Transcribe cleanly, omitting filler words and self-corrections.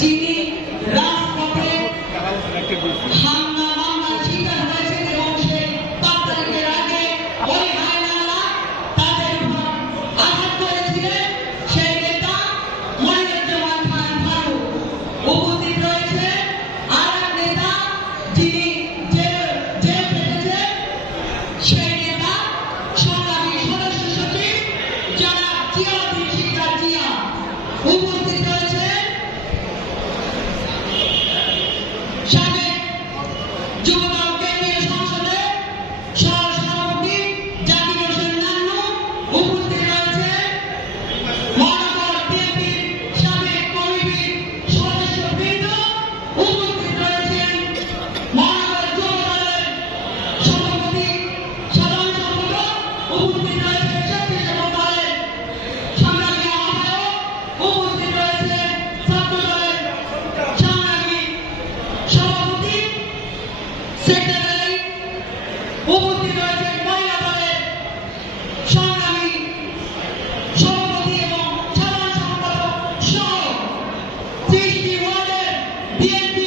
যিনি রাজপথে হামলা মামলার শিকার হয়েছেন এবং সেই ৫ তারিখের আগে ওই হায়নারা তাদের উপর আঘাত করেছিলেন, সেই নেতা মনিরুজ্জামান খান ফারুক উপস্থিত রয়েছে। আর এক নেতা যিনি জেল খেটেছেন, সেই নেতা সংগ্রামী সদস্য সচিব জনাব জিয়াউদ্দিন শিকদার জিয়া উপস্থিত রয়েছে। সাবেক যুবদল কেন্দ্রীয় সংসদের সহসভাপতি জাকির হোসেন নান্নু উপস্থিত রয়েছে। মহানগর বিএনপির সাবেক কমিটির সদস্যবৃন্দ উপস্থিত রয়েছেন। মহানগর যুবদলের সভাপতি সাধারণ সম্পাদক উপস্থিত রয়েছে। স্বেচ্ছাসেবক দলের সংগ্রামী আহ্বায়ক উপস্থিত রয়েছে। ছাত্র দলের সংগ্রামী সভাপতি সেক্রেটারি উপস্থিত রয়েছে। মহিলা দলের সংগ্রামী সভাপতি এবং সাধারণ সম্পাদক সহ ৩০টি ওয়ার্ডের বিএনপি